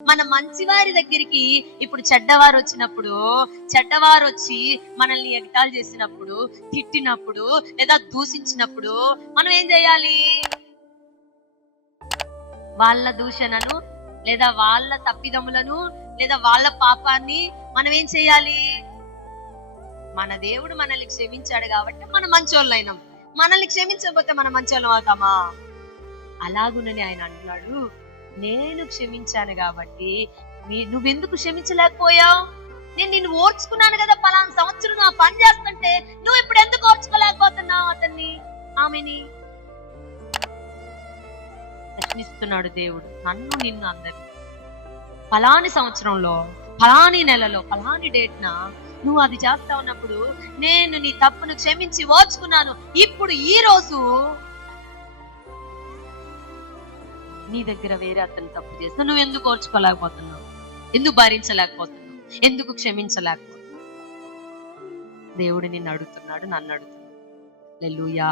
మన మంచివారి దగ్గరికి ఇప్పుడు చెడ్డవారు వచ్చినప్పుడు, చెడ్డవారు వచ్చి మనల్ని ఎగతాళి చేసినప్పుడు, తిట్టినప్పుడు లేదా దూషించినప్పుడు మనం ఏం చేయాలి? వాళ్ళ దూషణను లేదా వాళ్ళ తప్పిదములను లేదా వాళ్ళ పాపాన్ని మనం ఏం చేయాలి? మన దేవుడు మనల్ని క్షమించాడు కాబట్టి మనం మంచోళ్ళైనాం. మనల్ని క్షమించకపోతే మనం మంచోళ్ళం అవుతామా? అలాగునని ఆయన అంటున్నాడు, నేను క్షమించాను కాబట్టి నువ్వెందుకు క్షమించలేకపోయావు? నేను నిన్ను ఓర్చుకున్నాను కదా, పలానా సంవత్సరం నువ్వు ఆ పని చేస్తుంటే నువ్వు ఇప్పుడు ఎందుకు ఓర్చుకోలేకపోతున్నావు అతన్ని, ఆమెని? ప్రశ్నిస్తున్నాడు దేవుడు, నన్ను నిన్ను అందరు. ఫలాని సంవత్సరంలో, ఫలాని నెలలో, ఫలాని డేట్న నువ్వు అది చేస్తా ఉన్నప్పుడు నేను నీ తప్పును క్షమించి ఓర్చుకున్నాను. ఇప్పుడు ఈ రోజు నీ దగ్గర వేరే అతను తప్పు చేస్తా, నువ్వు ఎందుకు ఓర్చుకోలేకపోతున్నావు? ఎందుకు భరించలేకపోతున్నావు? ఎందుకు క్షమించలేకపోతున్నావు? దేవుడు నిన్ను అడుగుతున్నాడు, నన్ను అడుగుతున్నాడు. హల్లెలూయా.